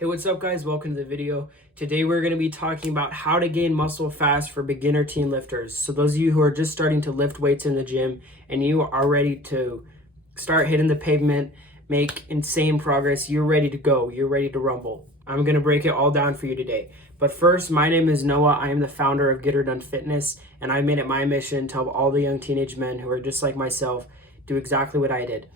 Hey, what's up guys? Welcome to the video. Today we're going to be talking about how to gain muscle fast for beginner teen lifters. So those of you who are just starting to lift weights in the gym and you are ready to start hitting the pavement, make insane progress, you're ready to go, you're ready to rumble. I'm going to break it all down for you today. But first, my name is Noah. I am the founder of Get Her Done Fitness, and I made it my mission to help all the young teenage men who are just like myself do exactly what I did.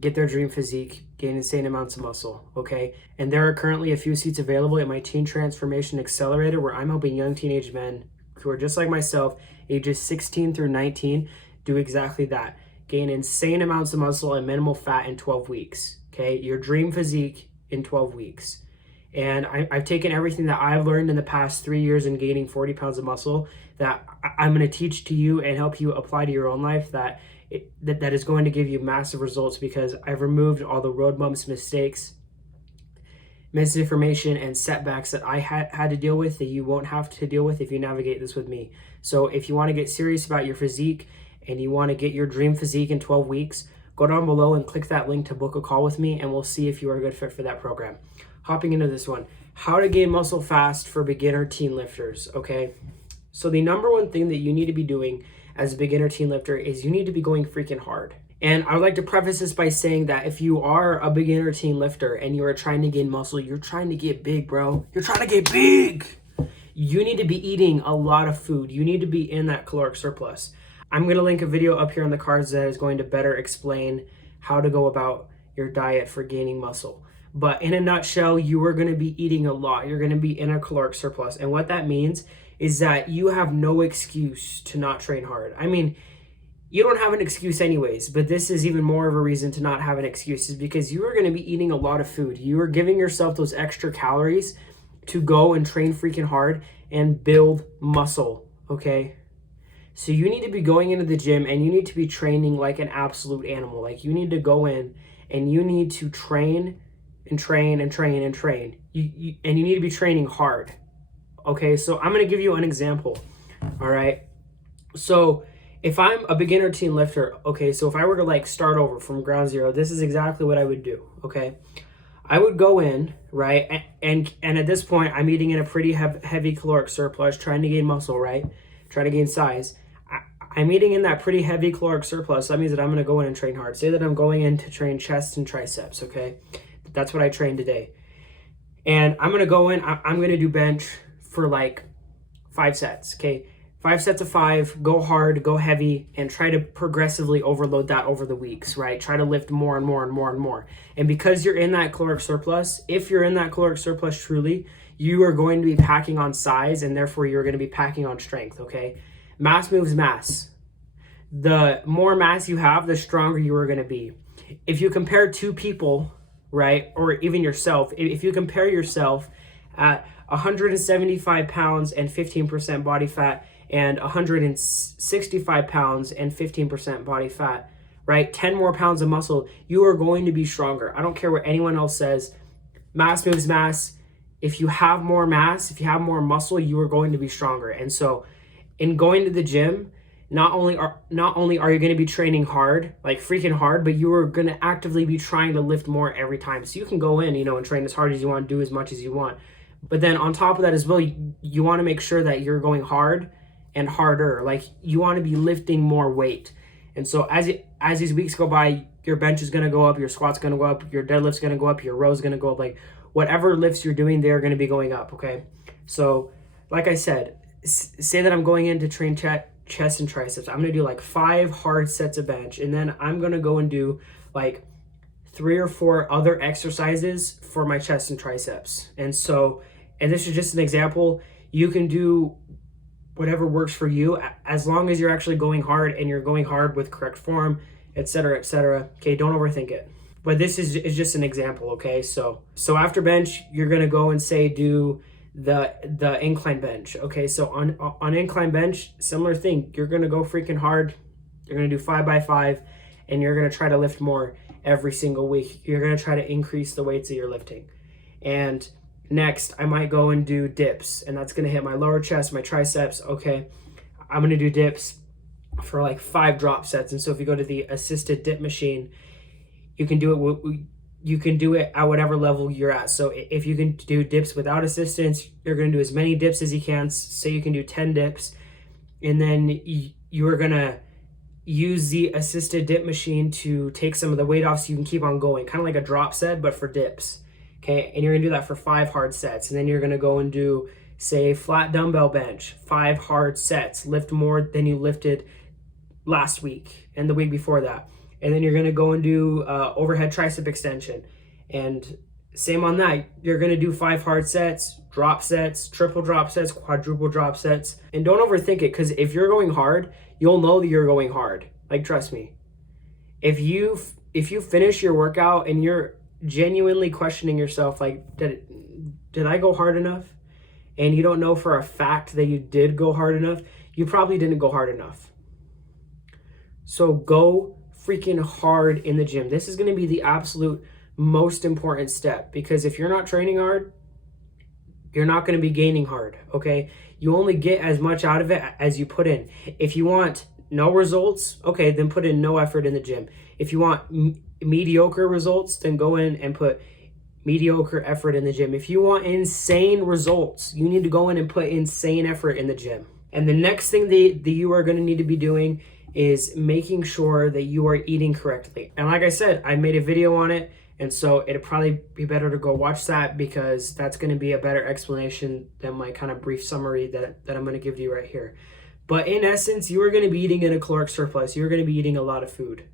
Get their dream physique, gain insane amounts of muscle, okay? And there are currently a few seats available at my Teen Transformation Accelerator where I'm helping young teenage men who are just like myself, ages 16 through 19, do exactly that. Gain insane amounts of muscle and minimal fat in 12 weeks, okay? Your dream physique in 12 weeks. And I've taken everything that I've learned in the past 3 years in gaining 40 pounds of muscle that I'm going to teach to you and help you apply to your own life that is going to give you massive results, because I've removed all the road bumps, mistakes, misinformation, and setbacks that I had to deal with that you won't have to deal with if you navigate this with me. So if you want to get serious about your physique and you want to get your dream physique in 12 weeks, go down below and click that link to book a call with me, and we'll see if you are a good fit for that program. Hopping into this one, how to gain muscle fast for beginner teen lifters, okay? So the number one thing that you need to be doing as a beginner teen lifter is you need to be going freaking hard. And I would like to preface this by saying that if you are a beginner teen lifter and you are trying to gain muscle, you're trying to get big, bro. You're trying to get big. You need to be eating a lot of food. You need to be in that caloric surplus. I'm going to link a video up here on the cards that is going to better explain how to go about your diet for gaining muscle. But in a nutshell, you are going to be eating a lot. You're going to be in a caloric surplus. And what that means is that you have no excuse to not train hard. I mean, you don't have an excuse anyways, but this is even more of a reason to not have an excuse, is because you are going to be eating a lot of food. You are giving yourself those extra calories to go and train freaking hard and build muscle, okay? So you need to be going into the gym and you need to be training like an absolute animal. Like, you need to go in and you need to train and train and train and train. And you need to be training hard. Okay, so I'm going to give you an example, all right? So if I'm a beginner teen lifter, okay, so if I were to like start over from ground zero, this is exactly what I would do, okay? I would go in, right? And at this point, I'm eating in a pretty heavy caloric surplus, trying to gain muscle, right? Trying to gain size. I'm eating in that pretty heavy caloric surplus. That means that I'm going to go in and train hard. Say that I'm going in to train chest and triceps, okay? That's what I trained today. And I'm going to go in, I'm going to do bench for like 5 sets, okay? 5 sets of 5, go hard, go heavy, and try to progressively overload that over the weeks, right? Try to lift more and more and more and more. And because you're in that caloric surplus, if you're in that caloric surplus truly, you are going to be packing on size, and therefore you're going to be packing on strength, okay? Mass moves mass. The more mass you have, the stronger you are going to be. If you compare two people, right, or even yourself, if you compare yourself at 175 pounds and 15% body fat and 165 pounds and 15% body fat, right? 10 more pounds of muscle, you are going to be stronger. I don't care what anyone else says. Mass moves mass. If you have more mass, if you have more muscle, you are going to be stronger. And so in going to the gym, not only are you going to be training hard, like freaking hard, but you are going to actively be trying to lift more every time. So you can go in, and train as hard as you want, do as much as you want. But then on top of that as well, you want to make sure that you're going hard and harder. Like, you want to be lifting more weight. And so as these weeks go by, your bench is going to go up, your squat's going to go up, your deadlift's going to go up, your row's going to go up. Like, whatever lifts you're doing, they're going to be going up, okay? So like I said, say that I'm going in to train chest and triceps. I'm going to do like 5 hard sets of bench, and then I'm going to go and do like 3 or 4 other exercises for my chest and triceps. And this is just an example. You can do whatever works for you, as long as you're actually going hard and you're going hard with correct form, etc., etc. Okay, don't overthink it. But this is just an example, okay? So after bench, you're going to go and do the incline bench, okay? So on incline bench, similar thing. You're going to go freaking hard. You're going to do 5 by 5, and you're going to try to lift more every single week. You're going to try to increase the weights that you're lifting. And next, I might go and do dips, and that's going to hit my lower chest, my triceps, okay? I'm going to do dips for like 5 drop sets. And so if you go to the assisted dip machine, you can do it you can do it at whatever level you're at. So if you can do dips without assistance, you're going to do as many dips as you can. Say you can do 10 dips, and then you are going to use the assisted dip machine to take some of the weight off so you can keep on going, kind of like a drop set, but for dips. Okay, and you're going to do that for 5 hard sets. And then you're going to go and do, say, flat dumbbell bench, 5 hard sets, lift more than you lifted last week and the week before that. And then you're going to go and do overhead tricep extension. And same on that. You're going to do 5 hard sets, drop sets, triple drop sets, quadruple drop sets. And don't overthink it, because if you're going hard, you'll know that you're going hard. Like, trust me. If you finish your workout and you're genuinely questioning yourself, like, did I go hard enough? And you don't know for a fact that you did go hard enough, you probably didn't go hard enough. So go freaking hard in the gym. This is going to be the absolute most important step, because if you're not training hard, you're not going to be gaining hard, okay? You only get as much out of it as you put in. If you want no results, okay, then put in no effort in the gym. If you want mediocre results, then go in and put mediocre effort in the gym. If you want insane results, you need to go in and put insane effort in the gym. And the next thing that you are going to need to be doing is making sure that you are eating correctly. And like I said, I made a video on it, and so it'd probably be better to go watch that, because that's going to be a better explanation than my kind of brief summary that I'm going to give you right here. But in essence, you are going to be eating in a caloric surplus. You're going to be eating a lot of food,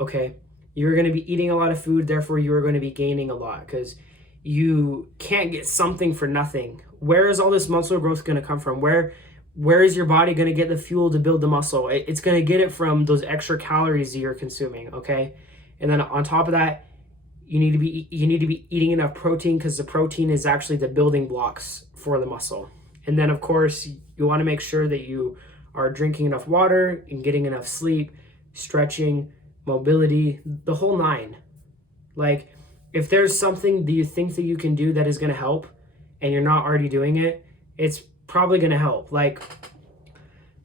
okay? You're going to be eating a lot of food, therefore you are going to be gaining a lot, because you can't get something for nothing. Where is all this muscle growth going to come from? Where is your body going to get the fuel to build the muscle? It's going to get it from those extra calories that you're consuming, okay? And then on top of that, you need to be eating enough protein, because the protein is actually the building blocks for the muscle. And then, of course, you want to make sure that you are drinking enough water and getting enough sleep, stretching, mobility, the whole 9. Like, if there's something that you think that you can do that is going to help and you're not already doing it, it's probably going to help. Like,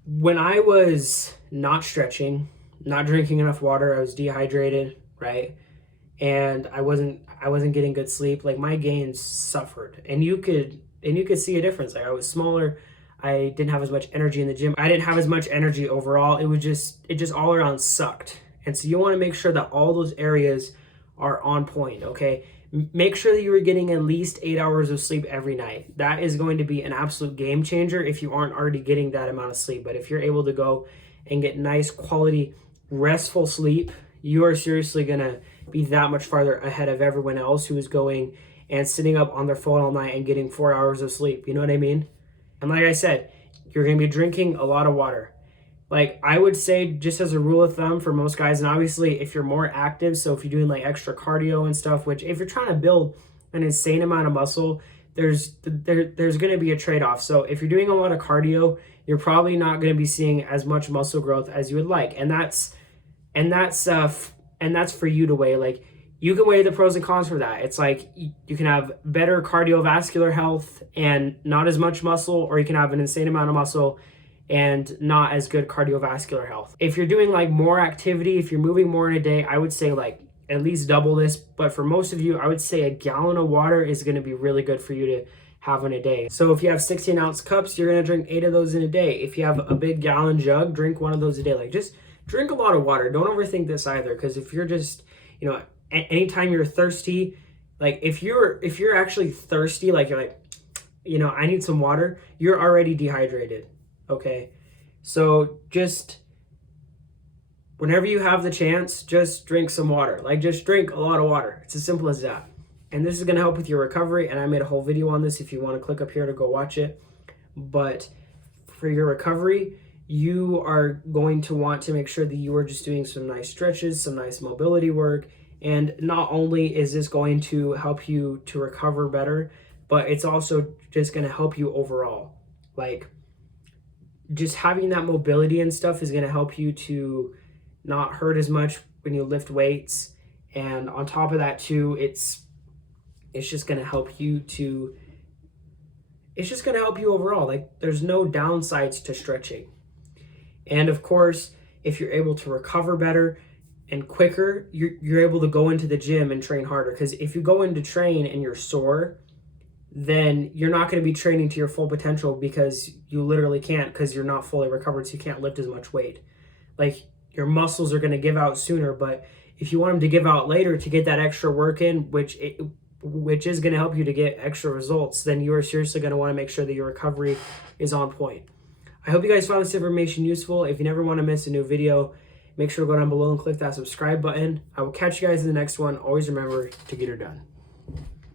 when I was not stretching, not drinking enough water, I was dehydrated, right? And I wasn't getting good sleep. Like, my gains suffered, and you could see a difference. Like, I was smaller. I didn't have as much energy in the gym. I didn't have as much energy overall. It just all around sucked. And so you want to make sure that all those areas are on point, okay? Make sure that you are getting at least 8 hours of sleep every night. That is going to be an absolute game changer if you aren't already getting that amount of sleep. But if you're able to go and get nice quality, restful sleep, you are seriously going to be that much farther ahead of everyone else who is going and sitting up on their phone all night and getting 4 hours of sleep. You know what I mean? And like I said, you're going to be drinking a lot of water. Like, I would say, just as a rule of thumb for most guys, and obviously if you're more active, so if you're doing like extra cardio and stuff, which if you're trying to build an insane amount of muscle, there's going to be a trade-off. So if you're doing a lot of cardio, you're probably not going to be seeing as much muscle growth as you would like. And that's for you to weigh. Like, you can weigh the pros and cons for that. It's like, you can have better cardiovascular health and not as much muscle, or you can have an insane amount of muscle and not as good cardiovascular health. If you're doing like more activity, if you're moving more in a day, I would say like at least double this. But for most of you, I would say a gallon of water is going to be really good for you to have in a day. So if you have 16-ounce cups, you're going to drink 8 of those in a day. If you have a big gallon jug, drink 1 of those a day. Like, just drink a lot of water. Don't overthink this either, because if you're just, anytime you're thirsty, like if you're actually thirsty, like you're like, I need some water, you're already dehydrated. Okay, so just whenever you have the chance, just drink some water. Like, just drink a lot of water. It's as simple as that. And this is going to help with your recovery, and I made a whole video on this if you want to click up here to go watch it. But for your recovery, you are going to want to make sure that you are just doing some nice stretches, some nice mobility work. And not only is this going to help you to recover better, but it's also just going to help you overall. Like, just having that mobility and stuff is going to help you to not hurt as much when you lift weights. And on top of that too, it's just going to help you overall. Like, there's no downsides to stretching. And of course, if you're able to recover better, and quicker, you're able to go into the gym and train harder. Because if you go in to train and you're sore, then you're not going to be training to your full potential, because you literally can't, because you're not fully recovered, so you can't lift as much weight. Like, your muscles are going to give out sooner, but if you want them to give out later to get that extra work in, which is going to help you to get extra results, then you are seriously going to want to make sure that your recovery is on point. I hope you guys found this information useful. If you never want to miss a new video, make sure to go down below and click that subscribe button. I will catch you guys in the next one. Always remember to get her done.